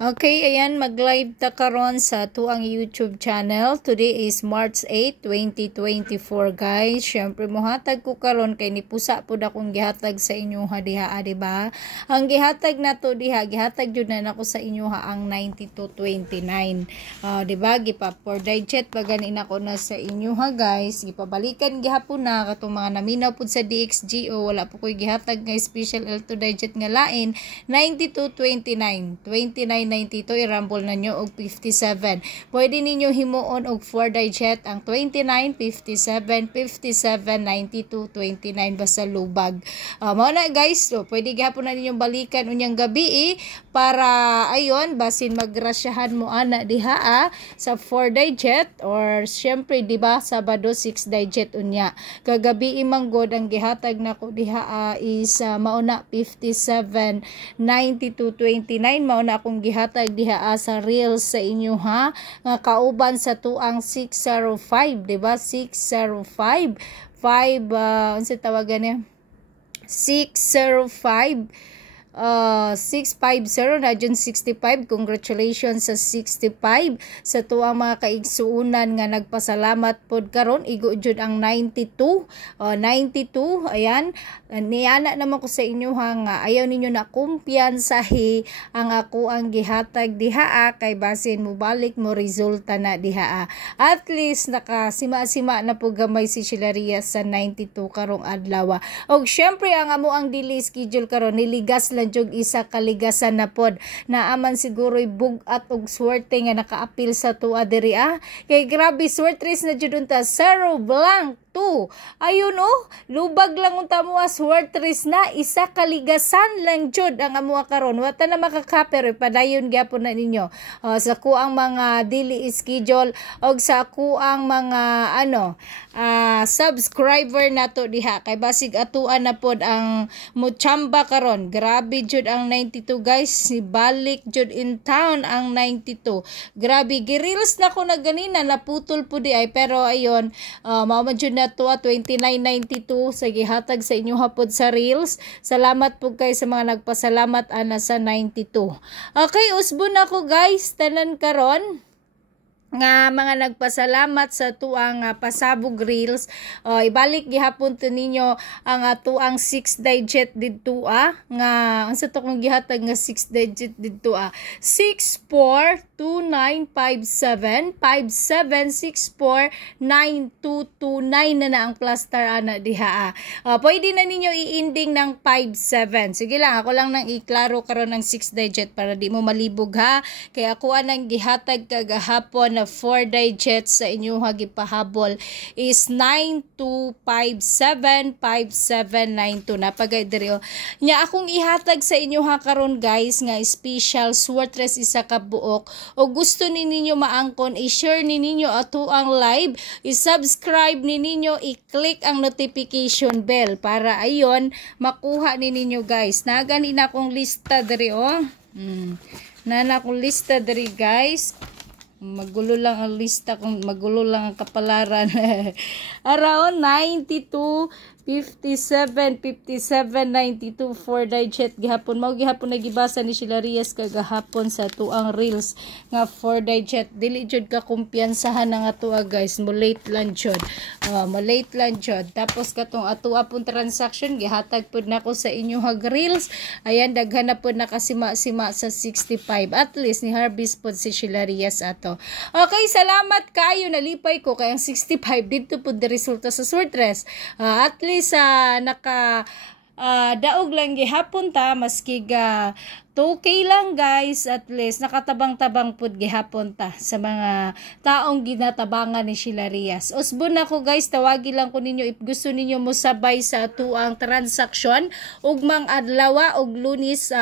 Okay, ayan, mag-live ta karon sa tuang YouTube channel. Today is March 8, 2024, guys. Syempre mohatag ko karon kay nipusa pud akong gihatag sa inyo ha diha, di ba? Ang gihatag nato diha, gihatag jud na nako sa inyo ha ang 9229. Di ba? Gipa for digit pa ganin ako na sa inyo ha, guys. Gipabalikan gihapon na katong mga naminaw pud sa DXGO, wala po koy gihatag nga special L2 digit nga lain 9229. 2992 i-rumble na nyo og 57. Pwede ninyo himuon og 4 digit ang 29, 57, 57, 92, 29 basta lubag. Mao na guys, so, pwede gihapon na ninyong balikan unyang gabi para ayon basin magrasyahan mo ana diha sa 4 digit or syempre di ba Sabado 6 digit unya. Kagabi manggod ang gihatag nako diha is mauna 57, 92, 29 mauna akong gihatag diha sa reels sa inyo ha nga kauban sa tuang 605, di ba? 605 unsa tawagan niya 605 650 na dyan 65. Congratulations sa 65 sa tuwang mga kaigsuunan nga nagpasalamat pod karon. Igo jud ang 92 92. Ayan, niana naman ko sa inyo ha nga ayaw ninyo na kumpiyansahi ang ako ang gihatag diha kay basin mo balik mo resulta na diha at least nakasima-sima na po gamay si Chilaria sa 92 karong adlaw. Og syempre ang amo ang delay schedule karon niligas lang jug isa kaligasan na pod na aman siguro'y bugat og swerte nga nakaapil sa tuwa diri kay grabe swerte na jud unta 0 blank 2. Ayun lubag lang unta mo swertres na isa kaligasan lang jud ang amuha karon. Wata na makakaper padayon gyapon na ninyo sa kuang mga daily schedule og sa kuang mga subscriber nato diha kay basig atuan na pod ang muchamba karon. Grabe jud ang 92 guys, si balik jud in town ang 92. Grabe gireels na ko na ganina naputol pud pero ayon mao man jud na to 2992 sa gihatag sa inyo hapod sa reels. Salamat po kay sa mga nagpasalamat ana sa 92. Okay, usbon ako guys tanan karon nga mga nagpasalamat sa tuang pasabog reels. Ibalik gihapon to ninyo ang tuang 6 digit didto nga unsa to kung gihatag nga 6 digit didto 642957 57649229 na ang cluster ana diha pwede na ninyo i-ending ng 57. Sige lang, ako lang nang iklaro karon ng 6 digit para di mo malibog ha. Kaya ako anang gihatag kagahapon na 4 digits sa inyong gipahabol is 92575792 napagay diri nya akong ihatag sa inyo ha karon guys nga special swertres isa ka buok o gusto ni ninyo maangkon i-share ni ninyo ato ang live, i-subscribe ni ninyo, i-click ang notification bell para ayon makuha ni ninyo guys. Nagani na akong lista diri na akong lista diri guys. Magulo lang ang lista kung magulo lang ang kapalaran. Around 92 57, 92, 4 digit gihapon. Mao gihapon nagibasa ni Chilarias kagahapon sa tuang reels nga 4 digit. Dili jud ka kumpiyansahan nga tuwa guys. Mo late lang jud. Tapos katong atuwa pong transaction gihatag pud nako sa inyo reels. Ayan daghan na pud nakasima-sima sa 65. At least ni harvest pud si Chilarias ato. Okay, salamat kayo nalipay ko kay ang 65 dito pud resulta sa swertres. At least naka daog lang gihapon ta maski 2K lang guys, at least nakatabang-tabang pud gihapon ta sa mga taong ginatabangan ni Chilarias. Usbon ako guys, tawagi lang ko ninyo if gusto ninyo mo sabay sa tuang transaction ugmang adlaw og Lunes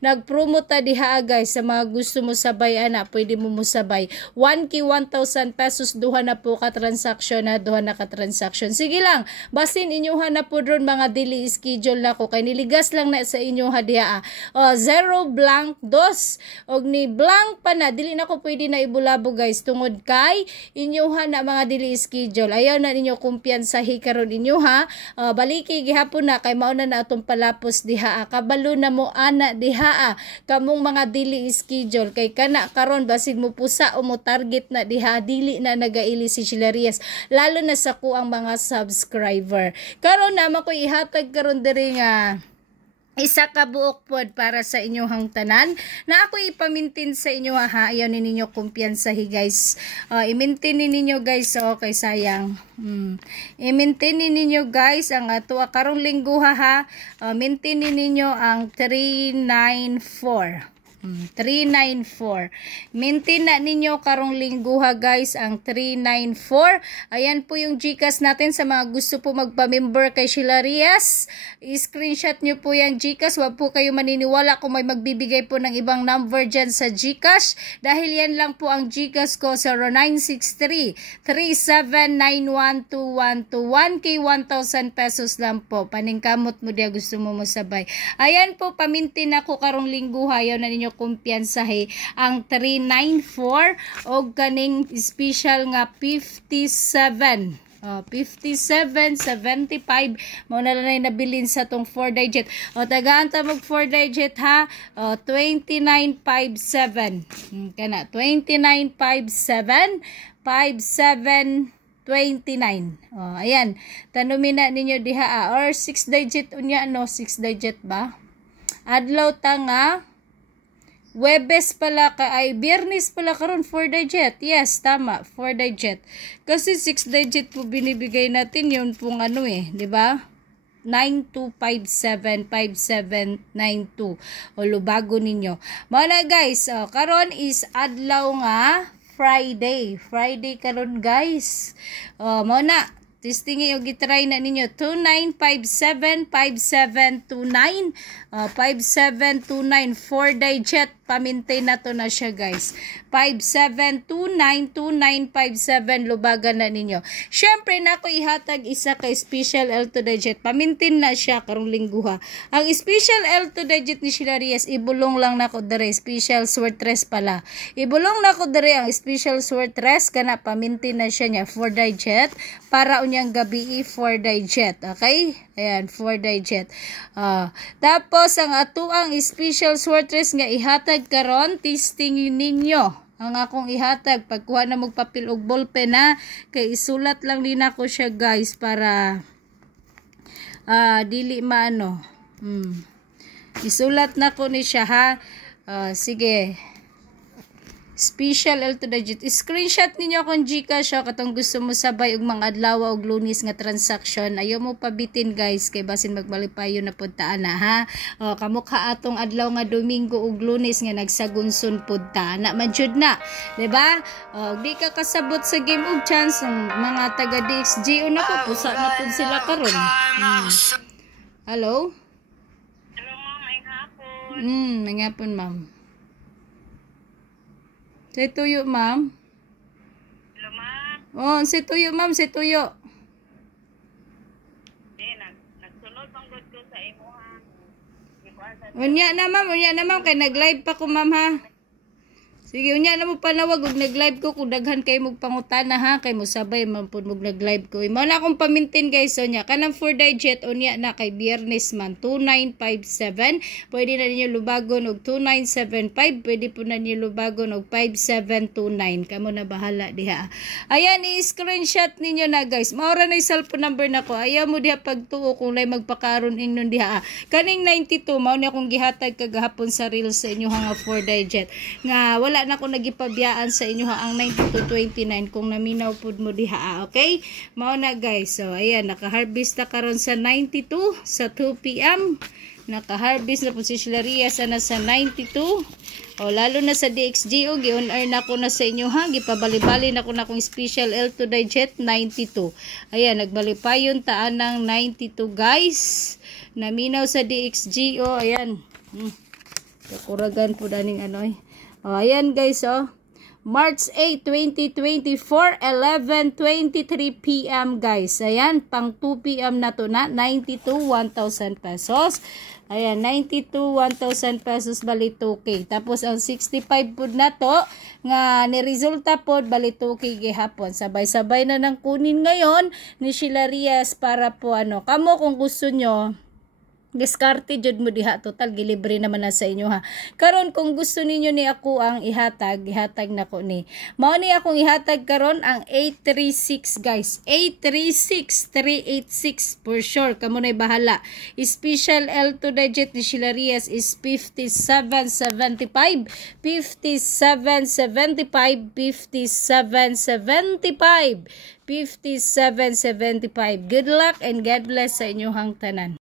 nagpromote ta diha guys sa mga gusto mo sabay pwede mo sabay 1K 1,000 pesos duha na po ka transaction duha na ka transaction. Sige lang, basin inyo na po ron mga daily schedule nako kay niligas lang na sa inyo diha 0 0 blank 2 og ni blank pa na dili na ko pwede na ibulabo guys tungod kay inyuha na mga dili schedule. Ayaw na ninyo kumpiyansahi karon inyo ha. Baliki gihapon na kay mao na atong palapos diha. Kabalo na mo ana diha kamong mga dili schedule kay kana karon basig mo pusa o mo target na diha dili na nagaili si Sheila Reyes lalo na sa kuang mga subscriber. Karon na mako ihatag karon diri nga isa ka buok pod para sa inyong tanan na ako ipamintin sa inyo ha. Ayaw ni ninyo kumpiyansahi guys. I-maintain ninyo guys kay sayang. I-maintain ninyo guys ang ato karong linggo ha. Maintain ninyo ang 394. 394. Maintain na ninyo karong lingguha guys ang 394. Ayan po yung GCash natin sa mga gusto po magpa-member kay Sheila Reyes. I-screenshot nyo po yung GCash. Huwag po kayo maniniwala kung may magbibigay po ng ibang number dyan sa GCash. Dahil yan lang po ang GCash ko 0963-37912121 kay 1,000 pesos lang po. Paningkamot mo dia gusto mo sabay. Ayan po, pamintin ako karong lingguha. Ayaw na ninyo kumpiyansahe ang 394 o kaning special nga 57. 57.75 mao na lang nabilin sa tong 4 digit. Tagaan ta mag 4 digit ha. 2957. Kana 2957 5729. Ayan. Tanumin na ninyo diha or 6 digit unya 6 digit ba? Adlaw ta nga Webes pala ay Biyernes pala karon 4 digit. Yes, tama, 4 digit. Kasi 6 digit po binibigay natin yun pong di ba? 92575792. O lubago ninyo. Muna guys, karon is adlaw nga Friday. Friday karon guys. Muna testing yung gitry na ninyo 29575729 5729 4 digit pamintain na to na siya guys. 57292957 lubagan na ninyo. Syempre na ako ihatag isa kay special L2 digit. Pamintin na siya karong lingguha. Ang special L2 digit ni Sheila Reyes ibulong lang na ko dere special sword 3 pala. Ibulong na ko dere ang special sword 3 kana pamintin na siya niya 4 digit para unyang gabi 4 digit. Okay? Ayan 4 digit. Tapos ang atuang special sword 3 nga ihatag karon testing ninyo ang akong ihatag pagkuha na magpapil og ballpen na kay isulat lang din ako siya guys para dili maano isulat na ko ni siya ha. Sige special L2 digit screenshot ninyo akong GCash katong gusto mo sabay og mga adlaw og Lunes nga transaction. Ayaw mo pabitin guys kay basin magbalipayo na puntaan na ha. Kamukha atong adlaw nga Domingo ug Lunes nga nagsagunson punta na manjud na, di ba? Di ka kasabot sa game og chance ng mga taga DXGO na po pusa na pud sila karon. Hello? Hello ma'am, may hapon. May hapon ma'am. Say tuyo, ma'am. Hello, ma'am. Say tuyo, ma'am. Say tuyo. Nagsunod pang good ko sa imo, ha. Unya na, ma'am. Kaya nag-live pa ko, ma'am, ha. Sige, unya na mo panawag. Huwag nag-live ko. Kung daghan kayo magpangutana, ha. Kay mo sabay, ma'am, po mag-live ko. Imo na akong pamintin, guys. Unya, kanang 4 digit, unya na kay Biyernes man. 2957. Pwede na ninyo lubagon og 2975. Pwede po na ninyo lubagon og 5729. Kamo na bahala diha. Ayan, i-screenshot ninyo na, guys. Maura na yung cellphone number na ko. Ayaw mo diha pagtuo kung lay magpakaroon ingnon diha. Kaning 92, mao na akong gihatag kagahapon sa reels sa inyo nga 4 digit. Nga, wala na ako nagipabiyaan sa inyo ang 9229 kung naminaw pud mo diha, okay? Mao na guys. So ayan, naka-harvest na karon sa 92 sa 2 PM. Naka-harvest na po si Sheila Reyes na sa 92. Lalo na sa DXGO, gi-on-air na ko na sa inyo ha. Gipabali-bali na ko na kong special L2 digit 92. Ayan, nagbalipayon taan ng 92 guys. Naminaw sa DXGO, ayan. Kakuragan po daning ayan guys, March 8, 2024, 11:23 p.m. guys. Ayan, pang 2 p.m. na to na, 92, 1,000 pesos. Ayan, 92, 1,000 pesos bali 2K. Tapos ang 65 po na to, nga niresulta po bali 2K gihapon. Sabay-sabay na nang kunin ngayon ni Sheila Rias para po kamo kung gusto nyo, diskarte jud mo diha, total gilibre naman na sa inyo ha. Karon kung gusto ninyo ni ako ang ihatag nako ni. Mao ni akong ihatag karon ang 836 guys. 836 386 for sure. Kamo nay bahala. Special L2 digit ni Sheila Rias is 5775 5775 5775 5775. Good luck and God bless sa inyong tanan.